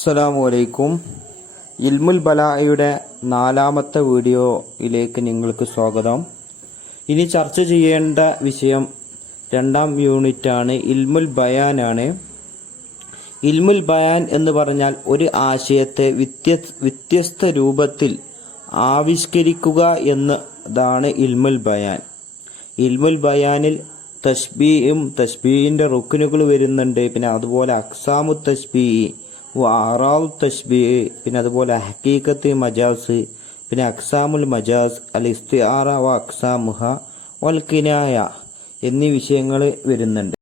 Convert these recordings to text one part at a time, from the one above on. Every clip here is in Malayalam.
അസ്സലാമു അലൈക്കും. ഇൽമുൽ ബലാഅയുടെ 4ാമത്തെ വീഡിയോയിലേക്ക് നിങ്ങൾക്ക് സ്വാഗതം. ഇനി ചർച്ച ചെയ്യേണ്ട വിഷയം 2ാം യൂണിറ്റാണ്, ഇൽമുൽ ബയാനാണ്. ഇൽമുൽ ബയാൻ എന്ന് പറഞ്ഞാൽ ഒരു ആശയത്തെ വ്യത്യസ്ത രൂപത്തിൽ ആവിഷ്കരിക്കുക എന്നതാണ് ഇൽമുൽ ബയാൻ. ഇൽമുൽ ബയാനിൽ തശ്ബീഹിന്റെ റുക്നുകൾ വരുന്നുണ്ട്. പിന്നെ അതുപോലെ അക്സാമു തശ്ബീഹ്, ആറാൽ തശ്ബീഹ്, പിന്നെ അതുപോലെ ഹഖീഖത്ത് മജാസ്, പിന്നെ അക്സാമുൽ മജാസ്, അൽ ഇസ്തിആറ വ അക്സാമുഹ വൽ കിനായ എന്നീ വിഷയങ്ങൾ വരുന്നുണ്ട്.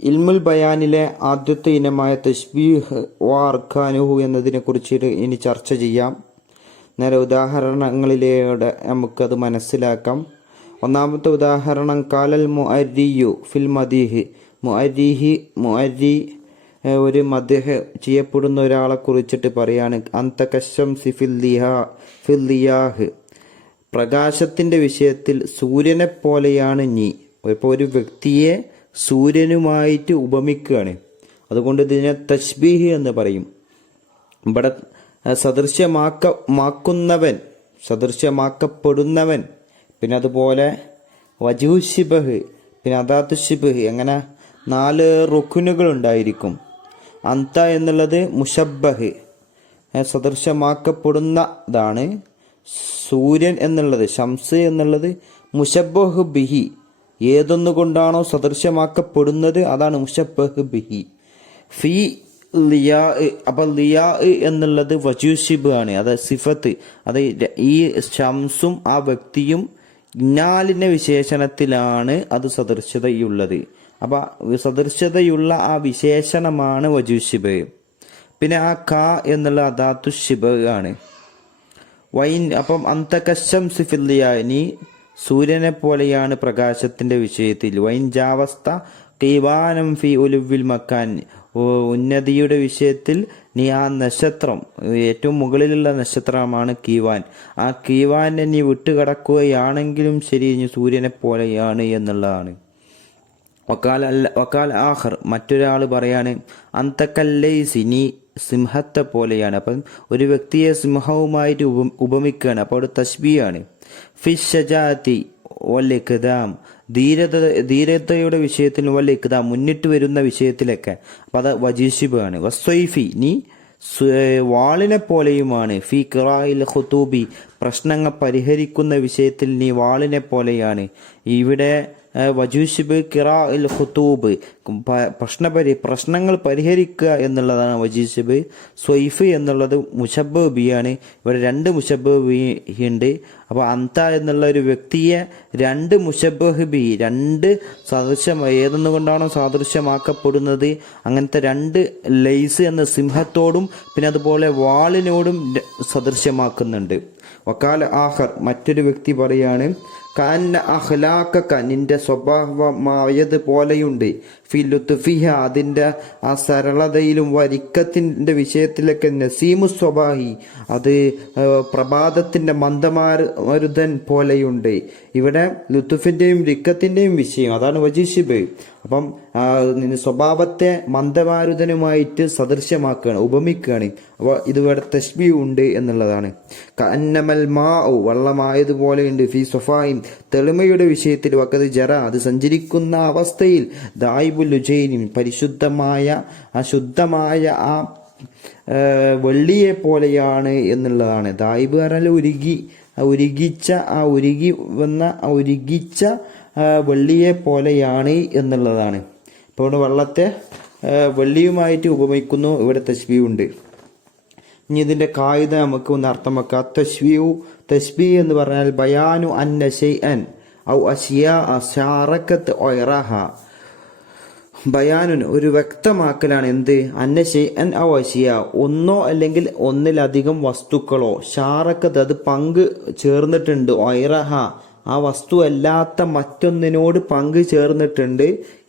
ഇൽമുൽ ബയാനിലെ ആദ്യത്തെ ഇനമായ തശ്ബീഹ് വ അർക്കാനുഹു എന്നതിനെ കുറിച്ച് ഇനി ചർച്ച ചെയ്യാം. നേരെ ഉദാഹരണങ്ങളിലൂടെ നമുക്കത് മനസ്സിലാക്കാം. ഒന്നാമത്തെ ഉദാഹരണം, കാലൽ മുഅരിയു ഫിൽ മദീഹ്. മുഅരി ഒരു മദ്ഹ് ചെയ്യപ്പെടുന്ന ഒരാളെ കുറിച്ചിട്ട് പറയാണ്, അന്തകശംസി ഫില്ലിയാഹ്, പ്രകാശത്തിന്റെ വിഷയത്തിൽ സൂര്യനെ പോലെയാണ് നീ. ഇപ്പോൾ ഒരു വ്യക്തിയെ സൂര്യനുമായിട്ട് ഉപമിക്കുകയാണ്. അതുകൊണ്ട് ഇതിനെ തശ്ബീഹ് എന്ന് പറയും. ഇവിടെ സദൃശ്യമാക്കപ്പെടുന്നവൻ, പിന്നെ അതുപോലെ വജൂഷിബഹ്, പിന്നെ അദാത്തുഷിബഹ്, അങ്ങനെ 4 റുക്കുനുകൾ ഉണ്ടായിരിക്കും. അന്ത എന്നുള്ളത് മുഷബ്ബഹ്, സദൃശമാക്കപ്പെടുന്നതാണ്. സൂര്യൻ എന്നുള്ളത്, ഷംസ് എന്നുള്ളത് മുഷബ്ബഹ് ബിഹി, ഏതൊന്നുകൊണ്ടാണോ സദൃശമാക്കപ്പെടുന്നത് അതാണ് മുഷബ്ബഹ് ബിഹി. ഫി ലിയാ, അപ്പൊ ലിയാ എന്നുള്ളത് വജൂഷിബ് ആണ്, അത് സിഫത്ത്. അത് ഈ ഷംസും ആ വ്യക്തിയും ഇന്നാലിന്റെ വിശേഷണത്തിലാണ് അത് സദൃശതയുള്ളത്. അപ്പൊ സദൃശതയുള്ള ആ വിശേഷണമാണ് വജൂഷിബ്. പിന്നെ ആ ക എന്നുള്ള അദാത്തുഷിബ് ആണ്. വൈൻ, അപ്പം അന്തകശംസി ഫില്ലിയാനി, സൂര്യനെ പോലെയാണ് പ്രകാശത്തിന്റെ വിഷയത്തിൽ. വൈൻ ജാവസ്ത കീവാനം ഫി ഉലുവിൽ മക്കാൻ, ഉന്നതിയുടെ വിഷയത്തിൽ നീ ആ നക്ഷത്രം, ഏറ്റവും മുകളിലുള്ള നക്ഷത്രമാണ് കീവാൻ, ആ കീവാനെ നീ വിട്ടുകടക്കുകയാണെങ്കിലും ശരി, നീ സൂര്യനെ പോലെയാണ് എന്നുള്ളതാണ്. വക്കാൽ ആഖർ, മറ്റൊരാൾ പറയാണ്, അന്തക്കല്ലൈസി, നീ സിംഹത്തെ പോലെയാണ്. അപ്പം ഒരു വ്യക്തിയെ സിംഹവുമായിട്ട് ഉപമിക്കുകയാണ്. അപ്പോൾ അവിടെ തശ്ബീഹാണ്. ഫിഷജാതി വൽ ഇഖ്ദാം, ധീരതയുടെ വിഷയത്തിൽ വൽ ഇഖ്ദാം, മുന്നിട്ട് വരുന്ന വിഷയത്തിലൊക്കെ. അപ്പം അത് വജീഷിബാണ്. വസ്വൈഫി, നീ വാളിനെ പോലെയുമാണ്. ഫി ഖിറാഇൽ ഖുതൂബി, പ്രശ്നങ്ങൾ പരിഹരിക്കുന്ന വിഷയത്തിൽ നീ വാളിനെ പോലെയാണ്. ഇവിടെ വജൂഷിബ് ഖിറാഇൽ ഖുതൂബ്, പ്രശ്നങ്ങൾ പരിഹരിക്കുക എന്നുള്ളതാണ് വജീഷിബ്. സ്വൈഫ് എന്നുള്ളത് മുഷബ്ബഹ് ബിയാണ്. ഇവിടെ 2 മുഷബ്ബഹ് ബി ഉണ്ട്. അപ്പോൾ അന്ത എന്നുള്ള ഒരു വ്യക്തിയെ 2 മുഷബ്ബഹ് ബി, 2 ഏതൊന്നുകൊണ്ടാണോ സാദൃശ്യമാക്കപ്പെടുന്നത് അങ്ങനത്തെ 2 ലൈസ് എന്ന സിംഹത്തോടും പിന്നെ അതുപോലെ വാളിനോടും സദൃശ്യമാക്കുന്നുണ്ട്. വക്കാല ആഖർ, മറ്റൊരു വ്യക്തി പറയാണ്, കാന്ന അഖ്ലാഖക, നിന്റെ സ്വഭാവമായത് പോലെയുണ്ട്. ഫിലുത്ഫിഹ, അതിൻ്റെ ആ സരളതയിലും വരിക്കത്തിൻ്റെ വിഷയത്തിലൊക്കെ. നസീമു സ്വബാഹി, അത് പ്രഭാതത്തിൻ്റെ മന്ദമാരുതൻ പോലെയുണ്ട്. ഇവിടെ ലുത്തുഫിൻ്റെയും റിക്കത്തിൻ്റെയും വിഷയം അതാണ് വജീഷിബ്. അപ്പം സ്വഭാവത്തെ മന്ദമാരുതനുമായിട്ട് സദൃശ്യമാക്കുകയാണ്, ഉപമിക്കുകയാണ്. അപ്പോൾ ഇതിവിടെ തശ്ബീഹ് ഉണ്ട് എന്നുള്ളതാണ്. കഅന്നമൽ മാഉ, വെള്ളമായതുപോലെയുണ്ട്. ഫി സ്വഫായിൻ, തെളിമയുടെ വിഷയത്തിൽ. വഖദ് ജറ, അത് സഞ്ചരിക്കുന്ന അവസ്ഥയിൽ. ദായിബുൽ ലുജൈനിൻ, പരിശുദ്ധമായ ശുദ്ധമായ ആ വെള്ളിയെ പോലെയാണ് എന്നുള്ളതാണ്. ദായിബ് പറഞ്ഞാൽ ഉരുകിച്ച വെള്ളിയെ പോലെയാണ് എന്നുള്ളതാണ്. ഇപ്പോൾ ഇവിടെ വെള്ളത്തെ വെള്ളിയുമായിട്ട് ഉപമിക്കുന്നു. ഇവിടെ തശ്ബീഹ് ഉണ്ട്. ഇനി ഇതിന്റെ കായിക നമുക്ക് ഒന്ന് അർത്ഥം വെക്കാം. തശ്ബീഹ് എന്ന് പറഞ്ഞാൽ ബയാനു അന്ന ശൈഅൻ ഔ അശ്യാ ശാറകത്ത് ഒയറഹ. ബയാനുൻ, ഒരു വ്യക്തമാക്കലാണ്. എന്ത്? അന്ന ശൈഅൻ ഔ അശ്യാ, ഒന്നോ അല്ലെങ്കിൽ ഒന്നിലധികം വസ്തുക്കളോ. ഷാറക്കത്ത്, അത് പങ്ക് ചേർന്നിട്ടുണ്ട്. ഒയറഹ, ആ വസ്തു അല്ലാത്ത മറ്റൊന്നിനോട് പങ്ക് ചേർന്നിട്ടുണ്ട്.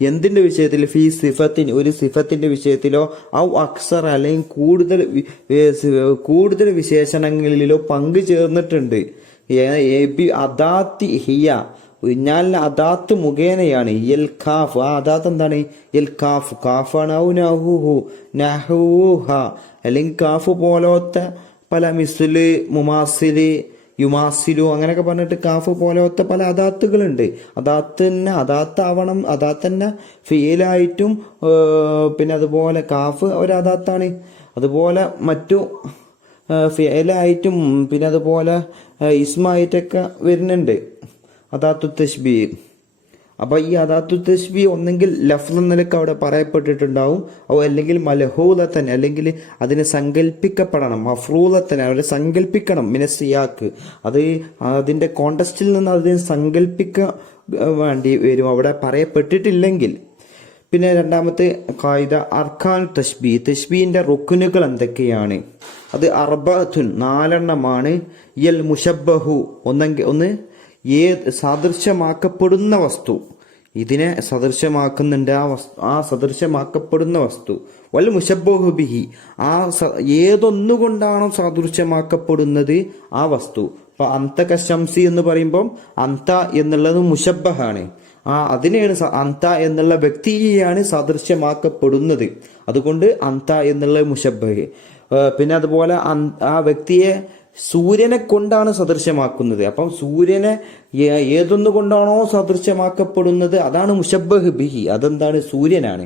എന്തിന്റെ വിഷയത്തിൽ? ഫി സിഫത്തിൻ, ഒരു സിഫത്തിന്റെ വിഷയത്തിലോ. ഔ അക്സർ, അല്ലെങ്കിൽ കൂടുതൽ വിശേഷണങ്ങളിലോ പങ്ക് ചേർന്നിട്ടുണ്ട്. അദാത്തി ഹിയ, ഇന്നാലിന് അദാത്ത് മുഖേനയാണ്. എൽ കാഫ്, ആ അദാത്ത് എന്താണ്? എൽ കാഫ്, കാഫാണ്. ഔ നഹുഹു, നഹൂഹ, അല്ലെങ്കിൽ കാഫ് പോലത്തെ പല മിസ്ല്, മുമാസില്, യുമാസിലു അങ്ങനെയൊക്കെ പറഞ്ഞിട്ട് കാഫ് പോലത്തെ പല അദാത്തുകളുണ്ട്. അദാത്താവണം, അദാത്ത് തന്നെ ഫീലായിട്ടും പിന്നെ അതുപോലെ കാഫ് ഒരു അദാത്താണ്. അതുപോലെ മറ്റു ഫിഅലായിട്ടും പിന്നെ അതുപോലെ ഇസ്മായിട്ടൊക്കെ വരുന്നുണ്ട് അദാത്തു തശ്ബീഹ്. അപ്പോൾ ഈ അദാത്തു തശ്ബീഹ് ഒന്നെങ്കിൽ ലഫ്ള് നിലക്ക് അവിടെ പറയപ്പെട്ടിട്ടുണ്ടാവും, അല്ലെങ്കിൽ മൽഹൂലത്തൻ, അല്ലെങ്കിൽ അതിനെ സങ്കല്പിക്കപ്പെടണം, മഫ്റൂലത്തൻ, അവരെ സങ്കല്പിക്കണം, മിനസിയാക്ക്, അത് അതിൻ്റെ കോണ്ടസ്റ്റിൽ നിന്ന് അതിനെ സങ്കല്പിക്കാൻ വേണ്ടി വരും അവിടെ പറയപ്പെട്ടിട്ടില്ലെങ്കിൽ. പിന്നെ രണ്ടാമത്തെ ഖായിദ അർക്കാൻ തശ്ബീഹ്, തശ്ബീഹിൻ്റെ റുക്നുകൾ എന്തൊക്കെയാണ്? അത് അർബഅത്തുൻ, 4 എണ്ണമാണ്. യൽ മുശബ്ബഹു, ഒന്ന് സാദൃശ്യമാക്കപ്പെടുന്ന വസ്തു, ഇതിനെ സദൃശ്യമാക്കുന്നുണ്ട് ആ സദൃശ്യമാക്കപ്പെടുന്ന വസ്തു. വൽ മുശബ്ബഹു ബിഹി, ഏതൊന്നുകൊണ്ടാണോ സാദൃശ്യമാക്കപ്പെടുന്നത് ആ വസ്തു. ഇപ്പൊ അന്ത കശംസി എന്ന് പറയുമ്പോൾ അന്ത എന്നുള്ളത് മുശബ്ബഹാണ്, അതിനെയാണ് അന്ത എന്നുള്ള വ്യക്തിയെയാണ് സദൃശ്യമാക്കപ്പെടുന്നത്, അതുകൊണ്ട് അന്ത എന്നുള്ള മുശബ്ബഹ്. പിന്നെ അതുപോലെ ആ വ്യക്തിയെ സൂര്യനെ കൊണ്ടാണ് സദൃശ്യമാക്കുന്നത്. അപ്പം സൂര്യനെ ഏതൊന്നുകൊണ്ടാണോ സദൃശ്യമാക്കപ്പെടുന്നത് അതാണ് മുശബ്ബഹ് ബിഹി, അതെന്താണ്? സൂര്യനാണ്.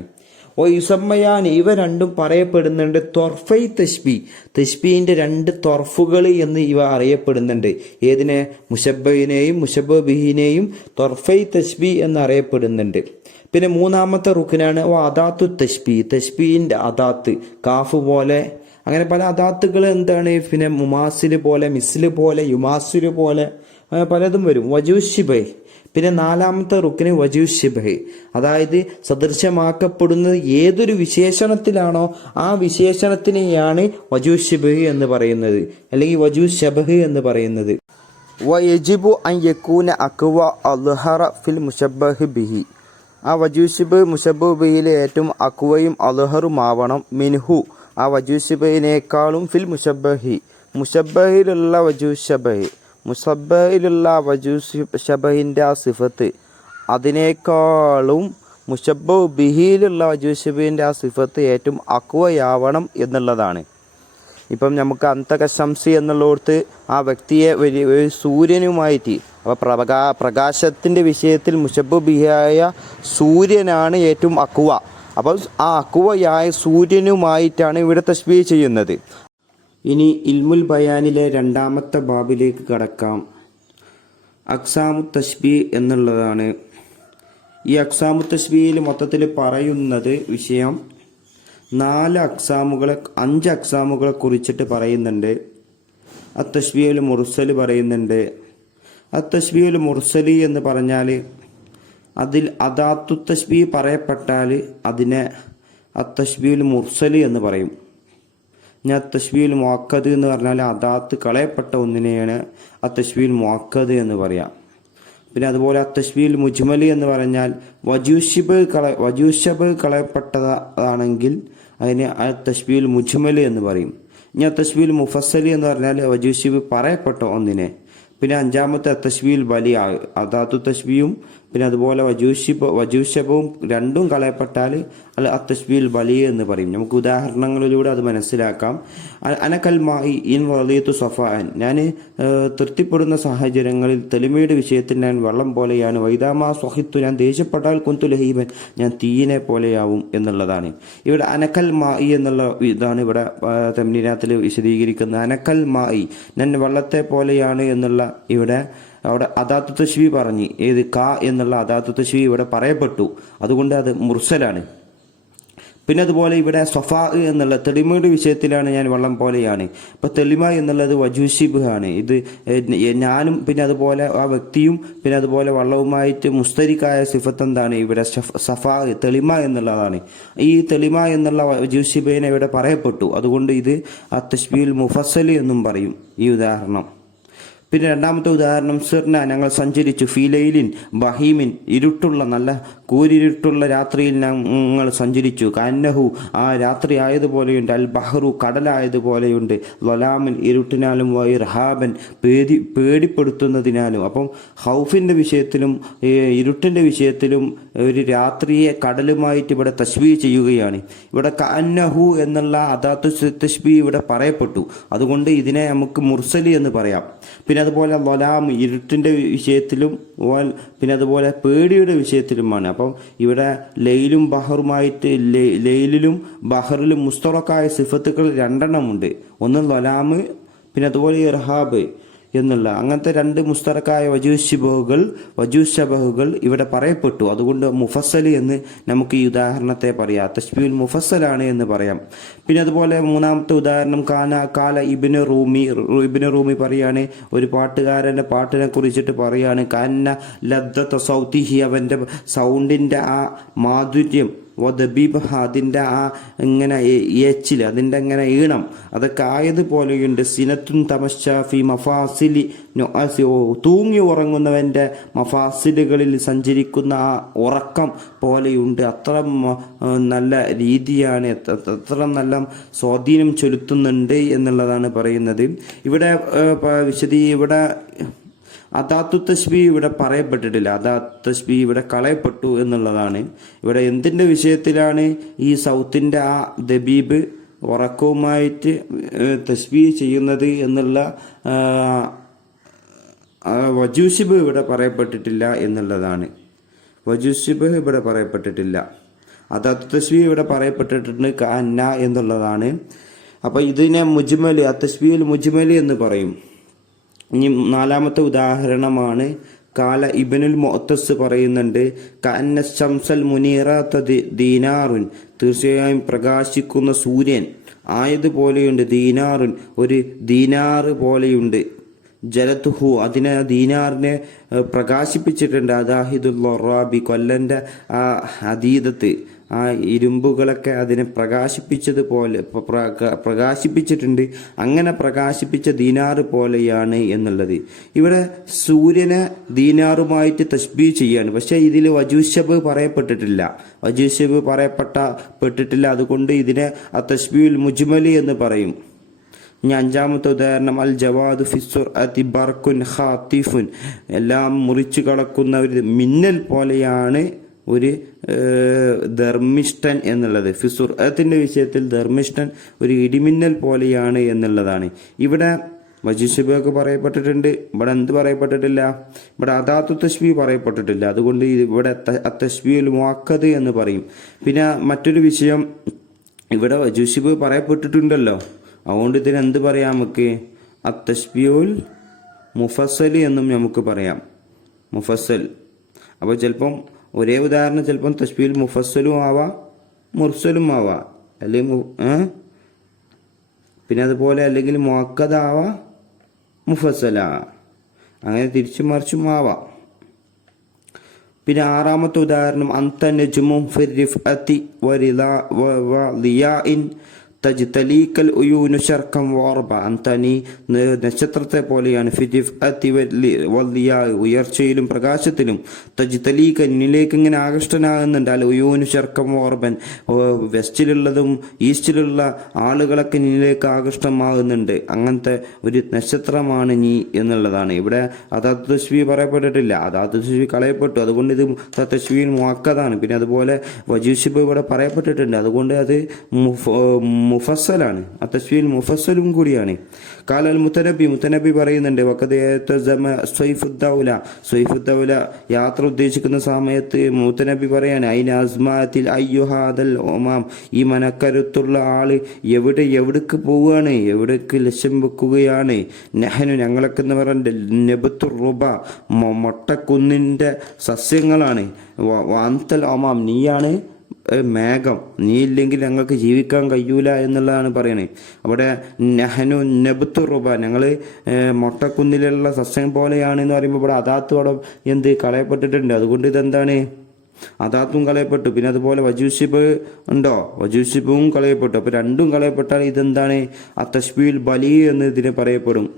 യുസമ്മയാൻ, ഇവ രണ്ടും പറയപ്പെടുന്നുണ്ട് ത്വർഫൈ തശ്ബീഹ്, തശ്ബീഹിന്റെ 2 ത്വർഫുകൾ എന്ന് ഇവ അറിയപ്പെടുന്നുണ്ട്. ഏതിനെ? മുശബ്ബഹിനെയും മുശബ്ബഹ് ബിഹിനെയും ത്വർഫൈ തശ്ബീഹ് എന്ന് അറിയപ്പെടുന്നുണ്ട്. പിന്നെ 3-ാമത്തെ റുക്നാണ് അദാത്തു തശ്ബീഹ്, തശ്ബീഹിന്റെ അദാത്ത്, കാഫ് പോലെ അങ്ങനെ പല അദാത്തുകൾ എന്താണ്? പിന്നെ മുമാസില് പോലെ, മിസ്ല് പോലെ, യുമാസില് പോലെ പലതും വരും. വജൂശിബഹ്. പിന്നെ 4-ാമത്തെ റുക്ന് വജൂശിബഹ്, അതായത് സദൃശ്യമാക്കപ്പെടുന്നത് ഏതൊരു വിശേഷണത്തിലാണോ ആ വിശേഷണത്തിനെയാണ് വജൂശിബഹ് എന്ന് പറയുന്നത്, അല്ലെങ്കിൽ വജൂശബഹ് എന്ന് പറയുന്നത്. വയജിബു അൻ യകൂന അഖ്വ അദ്ഹറ ഫിൽ മുശബ്ബഹ് ബിഹി, ആ വജൂശിബ് മുശബ്ബഹ് ബിഹിയിലെ ഏറ്റവും അഖ്വയും അദ്ഹറുമാവണം മിൻഹു, ആ വജൂശിബഹിനേക്കാളും ഫിൽ മുശബ്ബഹി, മുശബ്ബഹിലുള്ള വജൂശബഹ്, മുശബ്ബഹിലുള്ള വജൂശബഹിൻ്റെ ആ സിഫത്ത് അതിനേക്കാളും മുശബ്ബഹ് ബിഹിയിലുള്ള വജൂശബഹിൻ്റെ ആ സിഫത്ത് ഏറ്റവും അഖ്വയാവണം എന്നുള്ളതാണ്. ഇപ്പം നമുക്ക് അന്തകശംസി എന്നുള്ളിടത്ത് ആ വ്യക്തിയെ ഒരു സൂര്യനുമായിട്ട്, അപ്പോൾ പ്രകാശത്തിൻ്റെ വിഷയത്തിൽ മുശബ്ബഹ് ബിഹിയായ സൂര്യനാണ് ഏറ്റവും അഖ്വ. അപ്പോൾ ആ അഖ്വയായ സൂര്യനുമായിട്ടാണ് ഇവിടെ തശ്ബീഹ് ചെയ്യുന്നത്. ഇനി ഇൽമുൽ ബയാനിലെ 2-ാമത്തെ ബാബിലേക്ക് കടക്കാം. അക്സാമു തശ്ബീഹ് എന്നുള്ളതാണ്. ഈ അക്സാമു തശ്ബീഹിൽ മൊത്തത്തിൽ പറയുന്നത് വിഷയം 5 അക്സാമുകളെ കുറിച്ചിട്ട് പറയുന്നുണ്ട്. അത്തശ്ബീഹുൽ മുർസൽ പറയുന്നുണ്ട്. അത്തശ്ബീഹുൽ മുർസലി എന്ന് പറഞ്ഞാൽ അതിൽ അദാത്തു തശ്ബീഹ് പറയപ്പെട്ടാൽ അതിനെ അത്തശ്ബീഹുൽ മുർസലി എന്ന് പറയും. ഞാൻ തശ്ബീഹുൽ മുഅക്കദ് എന്ന് പറഞ്ഞാൽ അദാത്ത് കളയപ്പെട്ട ഒന്നിനെയാണ് അത്തശ്ബീഹുൽ മുഅക്കദ് എന്ന് പറയാം. പിന്നെ അതുപോലെ അത്തശ്ബീഹുൽ മുജ്മലി എന്ന് പറഞ്ഞാൽ വജൂശബ് കളയപ്പെട്ടതാണെങ്കിൽ അതിനെ തശ്ബീഹുൽ മുജ്മലി എന്ന് പറയും. ഞാൻ തശ്ബീഹുൽ മുഫസ്സലി എന്ന് പറഞ്ഞാൽ വജൂശബ് പറയപ്പെട്ട ഒന്നിനെ. പിന്നെ 5-ാമത്തെ തശ്ബീഹുൽ ബലി, അദാത്തു തശ്ബീഹും പിന്നെ അതുപോലെ വജൂശബവും രണ്ടും കളയപ്പെട്ടാൽ അൽ അത്തശ്ബീഹുൽ ബലി എന്ന് പറയും. നമുക്ക് ഉദാഹരണങ്ങളിലൂടെ അത് മനസ്സിലാക്കാം. അനകൽ മായി ഇൻ റളിയതു സഫാൻ, ഞാൻ തൃപ്തിപ്പെടുന്ന സാഹചര്യങ്ങളിൽ തെളിമയുടെ വിഷയത്തിൽ ഞാൻ വെള്ളം പോലെയാണ്. വൈദാമാ സ്വഹിത്തു, ഞാൻ ദേഷ്യപ്പെട്ടാൽ കുന്തു ലഹീബൻ, ഞാൻ തീയിനെ പോലെയാവും എന്നുള്ളതാണ്. ഇവിടെ അനക്കൽ മായി എന്നുള്ള ഇതാണ് ഇവിടെ തംനീനാത്തിൽ വിശദീകരിക്കുന്നത്. അനക്കൽ മായി, ഞാൻ വെള്ളത്തെ പോലെയാണ് എന്നുള്ള ഇവിടെ അവിടെ അദാത്തു തശ്ബീഹ് പറഞ്ഞ്, ഏത് എന്നുള്ള അദാത്തു തശ്ബീഹ് ഇവിടെ പറയപ്പെട്ടു, അതുകൊണ്ട് അത് മുർസലാണ്. പിന്നെ അതുപോലെ ഇവിടെ സഫാ എന്നുള്ള തെളിമയുടെ വിഷയത്തിലാണ് ഞാൻ വെള്ളം പോലെയാണ്. അപ്പോൾ തെളിമ എന്നുള്ളത് വജൂശിബ് ആണ്. ഇത് ഞാനും പിന്നെ അതുപോലെ ആ വ്യക്തിയും പിന്നെ അതുപോലെ വെള്ളവുമായിട്ട് മുസ്തരിക്കായ സിഫത്ത് എന്താണ് ഇവിടെ? സഫാ, തെളിമ എന്നുള്ളതാണ്. ഈ തെളിമ എന്നുള്ള വജൂശിബിനെ ഇവിടെ പറയപ്പെട്ടു, അതുകൊണ്ട് ഇത് തശ്ബീഹുൽ മുഫസ്സൽ എന്നും പറയും ഈ ഉദാഹരണം. പിന്നെ 2-ാമത്തെ ഉദാഹരണം, സിർന, ഞങ്ങൾ സഞ്ചരിച്ചു, ഫീലയിലിൻ ബഹീമിൻ, ഇരുട്ടുള്ള നല്ല കൂരിരുട്ടുള്ള രാത്രിയിൽ ഞങ്ങൾ സഞ്ചരിച്ചു. കന്നഹു ആ രാത്രി ആയതുപോലെയുണ്ട്, അൽ ബഹ്റു കടലായതുപോലെയുണ്ട്, ലൊലാമൻ ഇരുട്ടിനാലും റഹാബൻ പേടിപ്പെടുത്തുന്നതിനാലും. അപ്പം ഹൗഫിൻ്റെ വിഷയത്തിലും ഇരുട്ടിൻ്റെ വിഷയത്തിലും ഒരു രാത്രിയെ കടലുമായിട്ട് ഇവിടെ തശ്ബീഹ് ചെയ്യുകയാണ്. ഇവിടെ കന്നഹു എന്നുള്ള അദാത്തു തശ്ബീഹ് ഇവിടെ പറയപ്പെട്ടു, അതുകൊണ്ട് ഇതിനെ നമുക്ക് മുർസലി എന്ന് പറയാം. പിന്നെ അതുപോലെ ലൊലാം ഇരുട്ടിൻ്റെ വിഷയത്തിലും പിന്നെ അതുപോലെ പേടിയുടെ വിഷയത്തിലുമാണ്. അപ്പം ഇവിടെ ലൈലും ബഹറുമായിട്ട് ലൈലിലും ബഹറിലും മുസ്തറക്കായ സിഫത്തുകൾ രണ്ടെണ്ണമുണ്ട്. ഒന്ന് ലൊലാമ്, പിന്നെ അതുപോലെ ഇർഹാബ് എന്നുള്ള അങ്ങനത്തെ രണ്ട് മുസ്തറക്കായ വജൂശബഹുകൾ ഇവിടെ പറയപ്പെട്ടു. അതുകൊണ്ട് മുഫസ്സല് എന്ന് നമുക്ക് ഈ ഉദാഹരണത്തെ പറയാം, തശ്ബീഹുൽ മുഫസ്സലാണ് എന്ന് പറയാം. പിന്നെ അതുപോലെ മൂന്നാമത്തെ ഉദാഹരണം കാല ഇബ്നു റൂമി പറയാണ്, ഒരു പാട്ടുകാരൻ്റെ പാട്ടിനെ കുറിച്ചിട്ട് പറയാണ്, കാന്ന ലദ്ദത സൗതിഹി, അവൻ്റെ സൗണ്ടിൻ്റെ ആ മാധുര്യം, വദബീബ് അതിൻ്റെ ആ ഇങ്ങനെ ഏച്ചിൽ, അതിൻ്റെ ഇങ്ങനെ ഈണം അതൊക്കെ ആയതുപോലെയുണ്ട്. സിനത്തുൻ തമശാഫി മഫാസിലി, തൂങ്ങി ഉറങ്ങുന്നവൻ്റെ മഫാസിലുകളിൽ സഞ്ചരിക്കുന്ന ആ ഉറക്കം പോലെയുണ്ട്. അത്ര നല്ല രീതിയാണ്, അത്ര നല്ല സ്വാധീനം ചെലുത്തുന്നുണ്ട് എന്നുള്ളതാണ് പറയുന്നത്. ഇവിടെ ഇവിടെ അദാത്തു തശ്ബീഹ് ഇവിടെ പറയപ്പെട്ടിട്ടില്ല, അദാത്തു തശ്ബീഹ് ഇവിടെ കളയപ്പെട്ടു എന്നുള്ളതാണ്. ഇവിടെ എന്തിൻ്റെ വിഷയത്തിലാണ് ഈ സൗത്തിൻ്റെ ആ ദബീബ് ഉറക്കവുമായിട്ട് തശ്ബീഹ് ചെയ്യുന്നത് എന്നുള്ള വജൂശിബ് ഇവിടെ പറയപ്പെട്ടിട്ടില്ല എന്നുള്ളതാണ്. വജൂശിബ് ഇവിടെ പറയപ്പെട്ടിട്ടില്ല, അദാത്തു തശ്ബീഹ് ഇവിടെ പറയപ്പെട്ടിട്ടുണ്ട് കഅന്ന എന്നുള്ളതാണ്. അപ്പോൾ ഇതിനെ മുജ്മൽ, തശ്ബീഹുൽ മുജ്മൽ എന്ന് പറയും. ഇനി നാലാമത്തെ ഉദാഹരണമാണ് കാല ഇബ്നുൽ മുഅത്തസ് പറയുന്നുണ്ട്, കഅന്ന ശംസൽ മുനീറത ദീനാറുൻ, തീർച്ചയായും പ്രകാശിക്കുന്ന സൂര്യൻ ആയതുപോലെയുണ്ട്, ദീനാറുൻ ഒരു ദീനാറ് പോലെയുണ്ട്, ജലത്തുഹു അതിനെ ദീനാറിനെ പ്രകാശിപ്പിച്ചിട്ടുണ്ട്, അദാഹിദുൽ ലൊറാബി കൊല്ലൻ്റെ ആ അതീതത്ത് ആ ഇരുമ്പുകളൊക്കെ അതിനെ പ്രകാശിപ്പിച്ചിട്ടുണ്ട്. അങ്ങനെ പ്രകാശിപ്പിച്ച ദീനാറ് പോലെയാണ് എന്നുള്ളത്. ഇവിടെ സൂര്യനെ ദീനാറുമായിട്ട് തശ്ബീഹ് ചെയ്യാണ്, പക്ഷേ ഇതിൽ വജൂശബ് പറയപ്പെട്ടിട്ടില്ല, പെട്ടിട്ടില്ല. അതുകൊണ്ട് ഇതിനെ തശ്ബീഹുൽ മുജ്മലി എന്ന് പറയും. ഇനി അഞ്ചാമത്തെ ഉദാഹരണം അൽ ജവാദു ഫിസുർ ബർക്കുൻ ഖാത്തിഫുൻ, എല്ലാം മുറിച്ചു കളക്കുന്ന ഒരു മിന്നൽ പോലെയാണ് ഒരു ധർമ്മിഷ്ഠൻ എന്നുള്ളത്. ഫിസുർ അതിൻ്റെ വിഷയത്തിൽ ധർമ്മിഷ്ഠൻ ഒരു ഇടിമിന്നൽ പോലെയാണ് എന്നുള്ളതാണ്. ഇവിടെ വജൂശബൊക്കെ പറയപ്പെട്ടിട്ടുണ്ട്, ഇവിടെ എന്ത് പറയപ്പെട്ടിട്ടില്ല, ഇവിടെ അദാത്തു തശ്ബീഹ് പറയപ്പെട്ടിട്ടില്ല. അതുകൊണ്ട് ഇവിടെ തശ്ബീഹുൽ മുഅക്കദ് എന്ന് പറയും. പിന്നെ മറ്റൊരു വിഷയം, ഇവിടെ വജൂശബ് പറയപ്പെട്ടിട്ടുണ്ടല്ലോ, അതുകൊണ്ട് ഇതിന് എന്ത് പറയാം, നമുക്ക് തശ്ബീഹുൽ മുഫസ്സൽ എന്നും നമുക്ക് പറയാം, മുഫസ്സൽ. അപ്പോൾ ചിലപ്പം ഒരേ ഉദാഹരണം ചിലപ്പം തശ്ബീഹുൽ മുഫസ്സലും ആവാം മുർസലും ആവാം, അല്ലെങ്കിൽ പിന്നെ അതുപോലെ അല്ലെങ്കിൽ മുഅക്കദാവാം മുഫസ്സലാവാം, അങ്ങനെ തിരിച്ചും മറിച്ചും ആവാം. പിന്നെ ആറാമത്തെ ഉദാഹരണം അന്ത നജ്മും ഫിർ റിഫഅതി വളിയാഇൻ തജ്തലീക്കൽ ഉയൂനു ശർക്കം വാർബ, അന്തനി നക്ഷത്രത്തെ പോലെയാണ്, ഫിരിഫഅതി വളിയാ ഉയർച്ചയിലും പ്രകാശത്തിലും, തജ്തലീക്ക നിന്നിലേക്ക് ഇങ്ങനെ ആകർഷ്ടനാകുന്നുണ്ട്, അൽ ഉയൂനു ശർക്കം വാർബൻ വെസ്റ്റിലുള്ളതും ഈസ്റ്റിലുള്ള ആളുകളൊക്കെ നിന്നിലേക്ക് ആകർഷ്ടമാകുന്നുണ്ട്, അങ്ങനത്തെ ഒരു നക്ഷത്രമാണ് നീ എന്നുള്ളതാണ്. ഇവിടെ അദാത്തു തശ്ബീഹ് പറയപ്പെട്ടിട്ടില്ല, അദാത്തു തശ്ബീഹ് കളയപ്പെട്ടു, അതുകൊണ്ട് ഇത് തശ്ബീഹുൽ മുഅക്കദാണ്. പിന്നെ അതുപോലെ വജൂശബ് ഇവിടെ പറയപ്പെട്ടിട്ടുണ്ട്, അതുകൊണ്ട് അത് മുഫസ്സലാണ്, തശ്ബീഹുൽ മുഫസ്സലും കൂടിയാണ്. കാലൽ മുത്തനബി പറയുന്നുണ്ട്, സ്വൈഫുദ്ദൗല യാത്ര ഉദ്ദേശിക്കുന്ന സമയത്ത് മുത്തനബി പറയാണ്, ഐന അസ്മാത്തിൽ അയ്യുഹാദൽ ഒമാം, ഈ മനക്കരുത്തുള്ള ആള് എവിടേക്ക് പോവുകയാണ്, എവിടേക്ക് ലക്ഷ്യം വെക്കുകയാണ്. നെഹനു ഞങ്ങളൊക്കെ എന്ന് പറയുന്നത് നെബത്തുർ റുബ മൊട്ടക്കുന്നിൻ്റെ സസ്യങ്ങളാണ്, വാന്തൽ ഒമാം നീയാണ് മേഘം, നീ ഇല്ലെങ്കിൽ ഞങ്ങൾക്ക് ജീവിക്കാൻ കഴിയൂല എന്നുള്ളതാണ് പറയണത്. അവിടെ നെഹനു നെബുത്തു റുബ ഞങ്ങൾ മൊട്ടക്കുന്നിലുള്ള സസ്യം പോലെയാണ് എന്ന് പറയുമ്പോൾ ഇവിടെ അദാത്ത് അവിടെ എന്ത് കളയപ്പെട്ടിട്ടുണ്ട്, അതുകൊണ്ട് ഇതെന്താണ് അദാത്തും കളയപ്പെട്ടു. പിന്നെ അതുപോലെ വജൂശിബ് ഉണ്ടോ, വജൂശിബും കളയപ്പെട്ടു. അപ്പോൾ രണ്ടും കളയപ്പെട്ടാൽ ഇതെന്താണ് തശ്ബീഹുൽ ബലീ എന്ന് ഇതിനെ പറയപ്പെടും.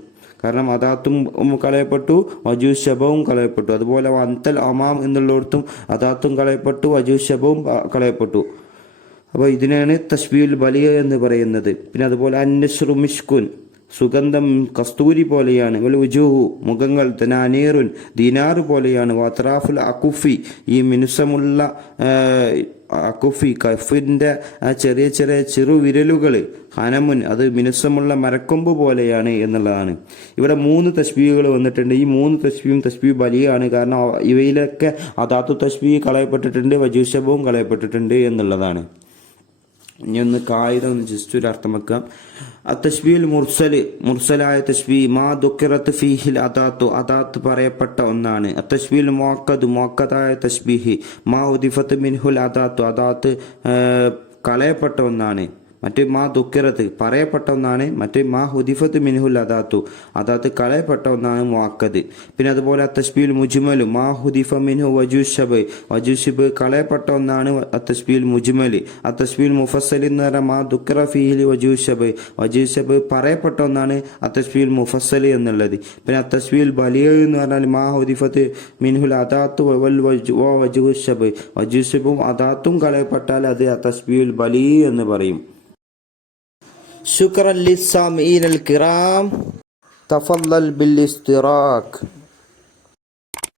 കാരണം അദാത്തും കളയപ്പെട്ടു, വജൂ ശബവും കളയപ്പെട്ടു. അതുപോലെ അന്തൽ അമാം എന്നുള്ളിടത്തും അദാത്തും കളയപ്പെട്ടു, വജൂ ശബവും കളയപ്പെട്ടു. അപ്പോൾ ഇതിനാണ് തശ്ബീഹുൽ ബലിയ എന്ന് പറയുന്നത്. പിന്നെ അതുപോലെ അന്നശ്രു മിഷ്കുൻ, സുഗന്ധം കസ്തൂരി പോലെയാണ്. വൽ ഉജൂഹു, മുഖങ്ങൾ തനാനീറുൻ, ദീനാറ് പോലെയാണ്. വത്രാഫുൽ അക്കുഫി, ഈ മിനുസമുള്ള അക്കുഫി, കഫിൻ്റെ ചെറിയ ചെറിയ ചെറുവിരലുകൾ, ഹനമുൻ, അത് മിനുസമുള്ള മരക്കൊമ്പ് പോലെയാണ് എന്നുള്ളതാണ്. ഇവിടെ 3 തശ്ബീഹുകൾ വന്നിട്ടുണ്ട്. ഈ 3 തശ്ബീഹും തശ്ബീഹ് ബലിയാണ്. കാരണം ഇവയിലൊക്കെ അദാത്തു തശ്ബീഹ് കളയപ്പെട്ടിട്ടുണ്ട്, വജൂശബവും കളയപ്പെട്ടിട്ടുണ്ട് എന്നുള്ളതാണ്. ഇനി ഒന്ന് കായിക ജസ്റ്റ് ഒരു അർത്ഥം വെക്കാം. തശ്ബീഹുൽ മുർസലായ തശ്ബീഹ് മാ ദുക്കിറത്ത് ഫീഹിൽ അദാത്തു, അദാത്ത് പറയപ്പെട്ട ഒന്നാണ്. തശ്ബീഹുൽ മുഅക്കദായ തശ്ബീഹ് മാ ഉദിഫത്ത് മിൻഹുൽ അദാത്തു, അദാത്ത് കളയപ്പെട്ട ഒന്നാണ്. മറ്റ് മാ ദുക്കിറത്ത് പറയപ്പെട്ട ഒന്നാണ്. മറ്റ് മാ ഹുദിഫത്ത് മിൻഹുൽ അദാത്തു, അദാത്ത് കളയപ്പെട്ട ഒന്നാണ് മുഅക്കദ്. പിന്നെ അതുപോലെ തശ്ബീഹുൽ മുജ്മലു മാ ഹുദിഫ മിൻഹു വജൂശബ് കളയപ്പെട്ട ഒന്നാണ് തശ്ബീഹുൽ മുജ്മൽ. തശ്ബീഹുൽ മുഫസ്സൽ എന്ന് പറഞ്ഞാൽ മാ ദുക്കിറ ഫീഹിൽ വജൂശബ് പറയപ്പെട്ട ഒന്നാണ് തശ്ബീഹുൽ മുഫസ്സൽ എന്നുള്ളത്. പിന്നെ തശ്ബീഹുൽ ബലിയ എന്ന് പറഞ്ഞാൽ മാ ഹുദിഫത്ത് മിൻഹുൽ അദാത്തു വജൂശബും അദാത്തും കളയപ്പെട്ടാൽ അത് തശ്ബീഹുൽ ബലി എന്ന് പറയും. شكرا للسامعين الكرام، تفضل بالاستراك.